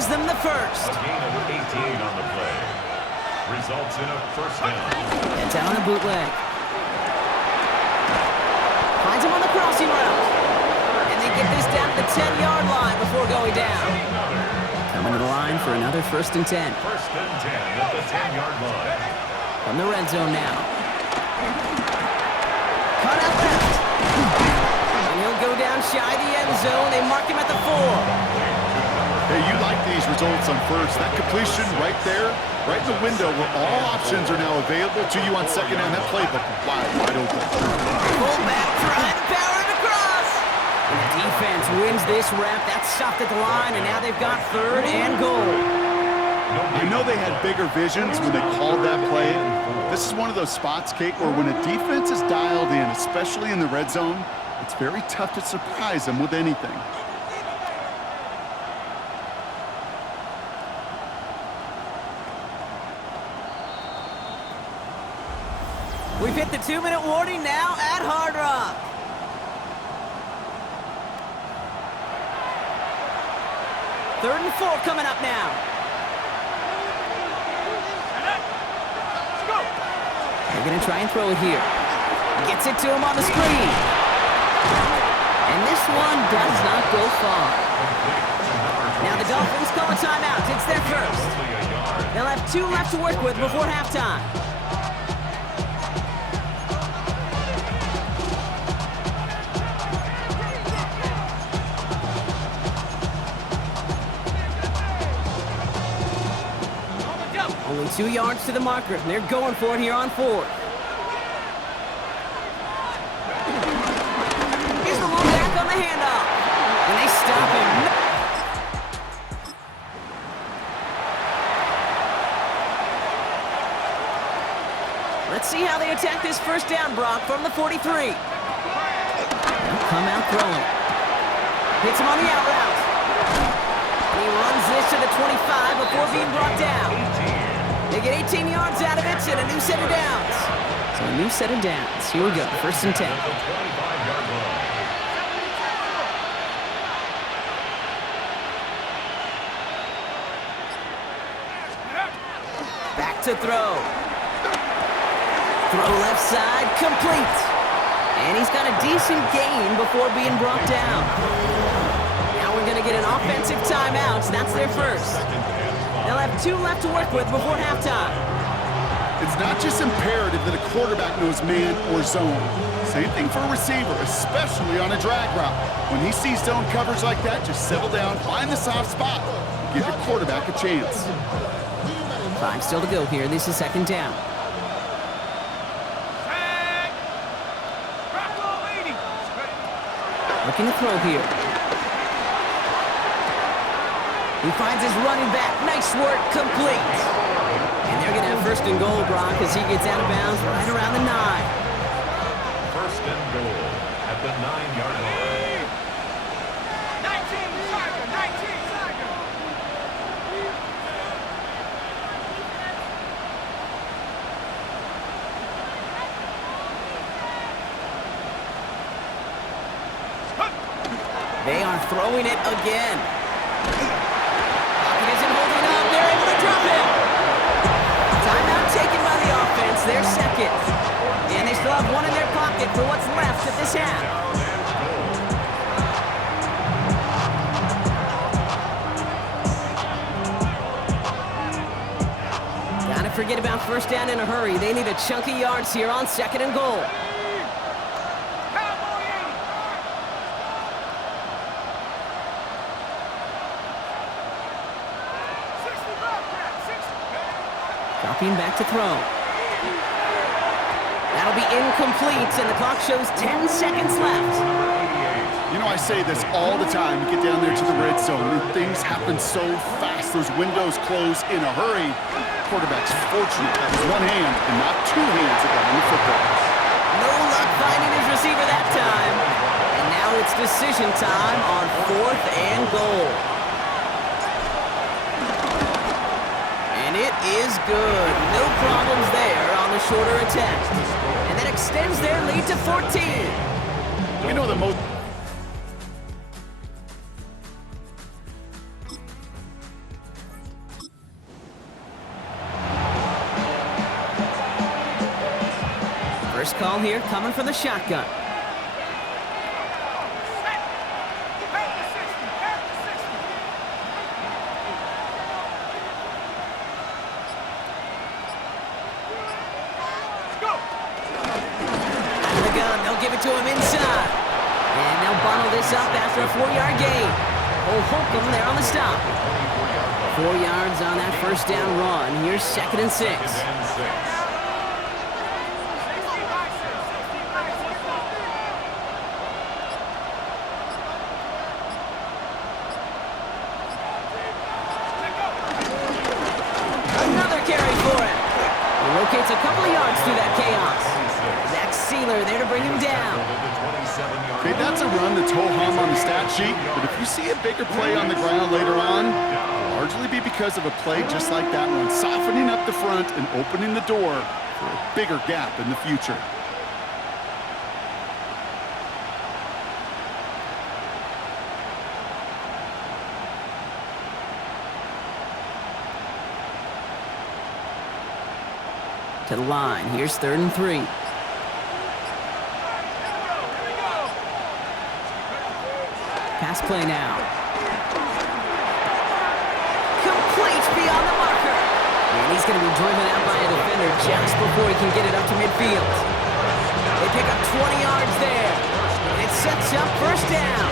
gives them the first. A gain of 18 on the play. Results in a first down. It's out on the bootleg. Finds him on the crossing route. And they get this down to the 10-yard line before going down. Coming to the line for another 1st and 10. First and 10 at the 10-yard line. From the red zone now. Cut out left. And he'll go down shy of the end zone. They mark him at the 4. Hey, you like these results on first. That completion right there, right in the window where all options are now available to you on second down. That playbook wide open. Fullback trying to power it across. And the defense wins this rep. That's stopped at the line, and now they've got 3rd and goal. I know they had bigger visions when they called that play. This is one of those spots, Kate, where when a defense is dialed in, especially in the red zone, it's very tough to surprise them with anything. We've hit the 2-minute warning now at Hard Rock. Third and 4 coming up now. They're going to try and throw it here. Gets it to him on the screen. And this one does not go far. Now the Dolphins call a timeout. It's their first. They'll have 2 left to work with before halftime. Only 2 yards to the marker. They're going for it here on 4th. Here's the long back on the handoff. And they stop him. Let's see how they attack this first down, Brock, from the 43. They'll come out throwing. Hits him on the out route. And he runs this to the 25 before being brought down. They get 18 yards out of it and a new set of downs. So a new set of downs. Here we go, 1st and 10. Back to throw. Throw left side, complete. And he's got a decent gain before being brought down. Now we're going to get an offensive timeout. That's their first. They'll have 2 left to work with before halftime. It's not just imperative that a quarterback knows man or zone. Same thing for a receiver, especially on a drag route. When he sees zone coverage like that, just settle down, find the soft spot, and give your quarterback a chance. 5 still to go here. This is 2nd down. Looking to throw here. He finds his running back. Nice work, complete. And they're going to have 1st and goal, Brock, as he gets out of bounds right around the 9. 1st and goal at the 9-yard line. 19 Tiger, 19 Tiger. They are throwing it again. Pocket isn't holding up. They're able to drop him. Timeout taken by the offense. Their 2nd. And they still have 1 in their pocket for what's left of this half. Gotta forget about 1st down in a hurry. They need a chunky yards here on 2nd and goal. Dropping back to throw. That'll be incomplete, and the clock shows 10 seconds left. You know, I say this all the time. You get down there to the red zone, and things happen so fast. Those windows close in a hurry. Quarterback's fortunate that was 1 hand and not 2 hands that got on the football. No luck finding his receiver that time. And now it's decision time on 4th and goal. And it is good. No problems there on the shorter attempt. And that extends their lead to 14. You know the most... First call here coming from the shotgun. Give it to him inside. And they'll bundle this up after a 4-yard gain. Holcomb there on the stop. 4 yards on that first down run. Here's 2nd and 6. Another carry for him. He locates a couple of yards through that chaos. Sealer there to bring him down. Okay, that's a run that's ho-hum on the stat sheet, but if you see a bigger play on the ground later on, it'll largely be because of a play just like that one, softening up the front and opening the door for a bigger gap in the future. To the line, here's 3rd and 3. Pass play now. Complete beyond the marker. And he's going to be driven out by a defender just before he can get it up to midfield. They pick up 20 yards there. And it sets up first down.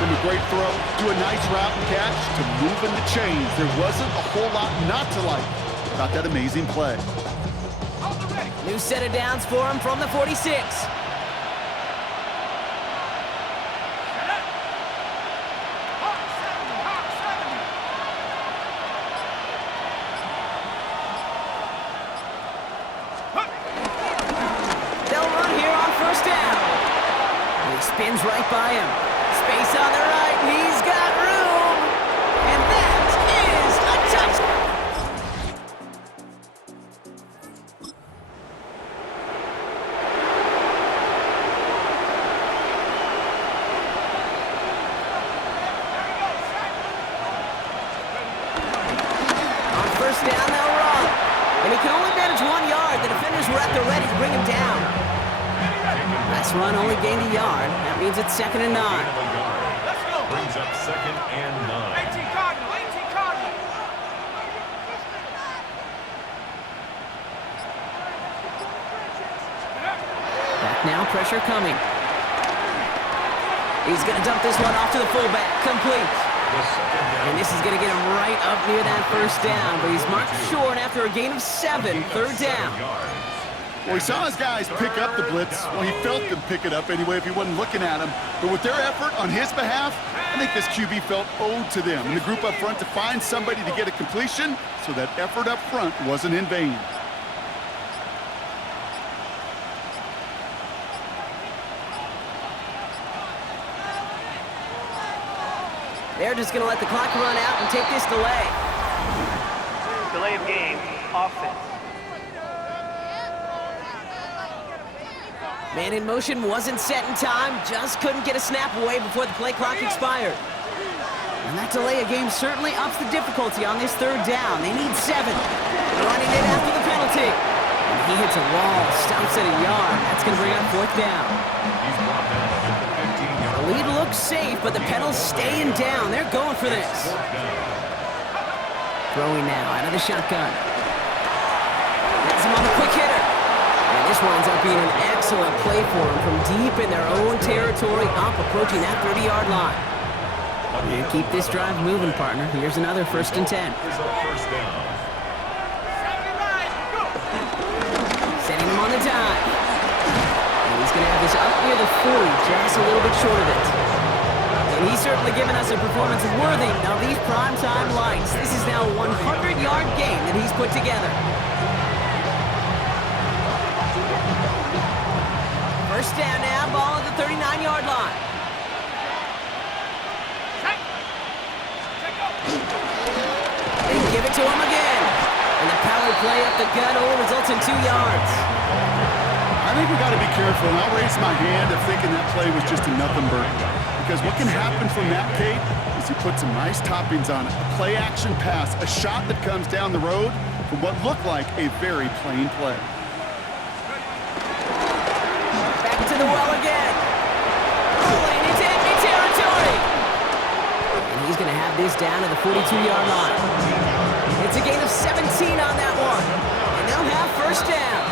From a great throw to a nice route and catch to moving the chains. There wasn't a whole lot not to like about that amazing play. New set of downs for him from the 46. Spins right by him. Space on the right. He's got room. And that is a touchdown. On first down, they'll run. And he can only manage 1 yard. The defenders were at the ready to bring him down. Last run only gained a yard. That means it's 2nd and 9. Let's go. Brings up 2nd and 9. 18 Cardinal, 18 Cardinal. Back now, pressure coming. He's going to dump this one off to the fullback. Complete. And this is going to get him right up near that first down, but he's marked short after a gain of 7, 3rd down. Well, he saw his guys pick up the blitz. Well, he felt them pick it up anyway if he wasn't looking at him. But with their effort on his behalf, I think this QB felt owed to them and the group up front to find somebody to get a completion, so that effort up front wasn't in vain. They're just going to let the clock run out and take this delay. Delay of game, offense. Man in motion wasn't set in time, just couldn't get a snap away before the play clock expired. And that delay of game certainly ups the difficulty on this 3rd down. They need 7. Running it after the penalty. And he hits a wall, stops at a yard. That's going to bring up 4th down. He's brought down at the 15-yard The lead looks safe, but the Penals staying down. They're going for this. Throwing now out of the shotgun. Has him on the quick hitter. And this winds up being an excellent play for them from deep in their own territory, up approaching that 30-yard line. And keep this drive moving, partner. Here's another 1st and 10. First down. Setting him on the dive. And he's going to have this up near the 40, just a little bit short of it. And he's certainly given us a performance worthy of these primetime lights. This is now a 100-yard game that he's put together. First down now, ball at the 39-yard line. They give it to him again. And the power play up the gut only results in 2 yards. I think we got to be careful, and I'll raise my hand of thinking that play was just a nothing burger. Because what can happen from that, Kate, is he put some nice toppings on it. A play-action pass, a shot that comes down the road from what looked like a very plain play. to the well again. Rolling into enemy territory. And he's going to have this down to the 42-yard line. It's a gain of 17 on that one. And they'll have first down.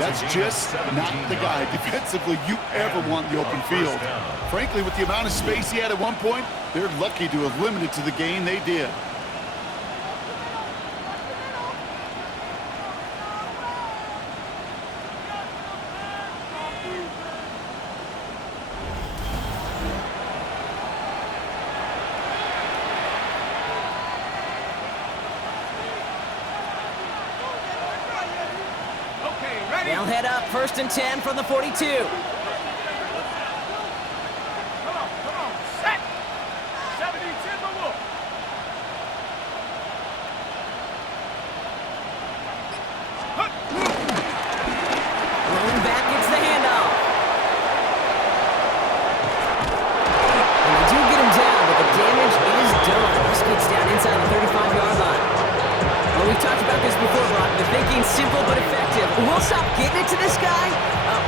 That's just not the guy defensively you ever want in the open field. Frankly, with the amount of space he had at one point, they're lucky to have limited to the gain they did. They'll head up 1st and 10 from the 42. Come on, set! 70-10 the look. Rolling back gets the handoff. And they do get him down, but the damage is done. This gets down inside the 35-yard line. Well, we've talked about this before, Brock. The thinking's simple but effective. We'll stop getting it to this guy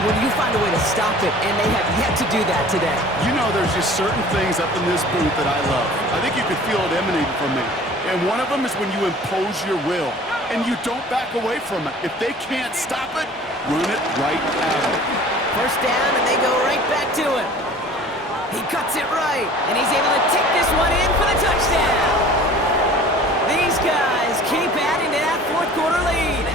when you find a way to stop it, and they have yet to do that today. You know, there's just certain things up in this booth that I love. I think you could feel it emanating from me. And one of them is when you impose your will, and you don't back away from it. If they can't stop it, run it right at them. First down, and they go right back to him. He cuts it right, and he's able to take this one in for the touchdown. These guys keep adding to that fourth quarter lead.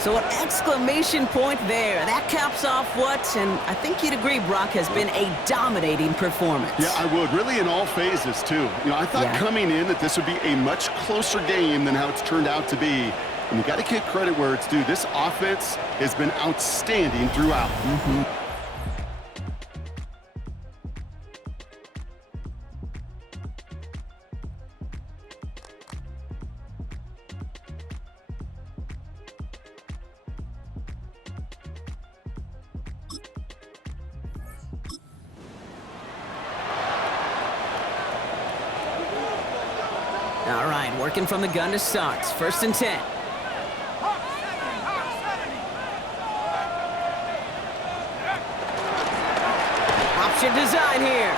So an exclamation point there. That caps off what, and I think you'd agree, Brock, has been a dominating performance. Yeah, I would. Really in all phases, too. You know, I thought coming in that this would be a much closer game than how it's turned out to be. And you got to give credit where it's due. This offense has been outstanding throughout. All right, working from the gun to start. 1st and 10. Option design here.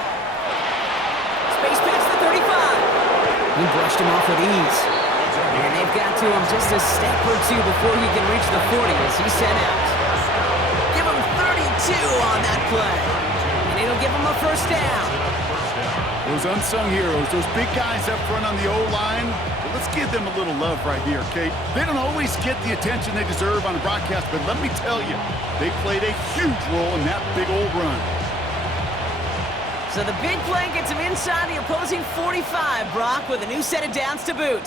Space past the 35. He brushed him off with ease. And they've got to him just a step or two before he can reach the 40 as he's sent out. Give him 32 on that play. And it'll give him a first down. Those unsung heroes, those big guys up front on the O-line, well, let's give them a little love right here, okay? They don't always get the attention they deserve on a broadcast, but let me tell you, they played a huge role in that big old run. So the big play gets him inside the opposing 45, Brock, with a new set of downs to boot.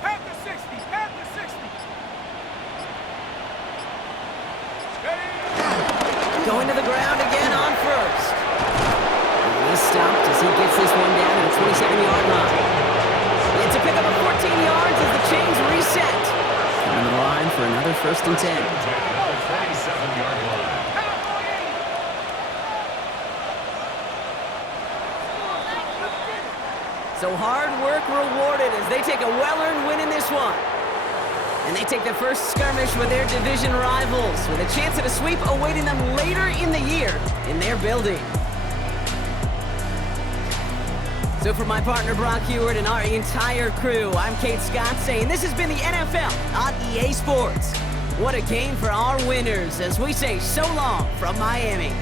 Pass the 60, pass the 60. Going to the ground again on first. And he's stopped as he gets this one down to the 27-yard line. It's a pickup of 14 yards as the chains reset. On the line for another 1st and 10. 47-yard line. So hard work rewarded as they take a well-earned win in this one. And they take the first skirmish with their division rivals with a chance at a sweep awaiting them later in the year in their building. So for my partner Brock Huard and our entire crew, I'm Kate Scott saying this has been the NFL on EA Sports. What a game for our winners as we say so long from Miami.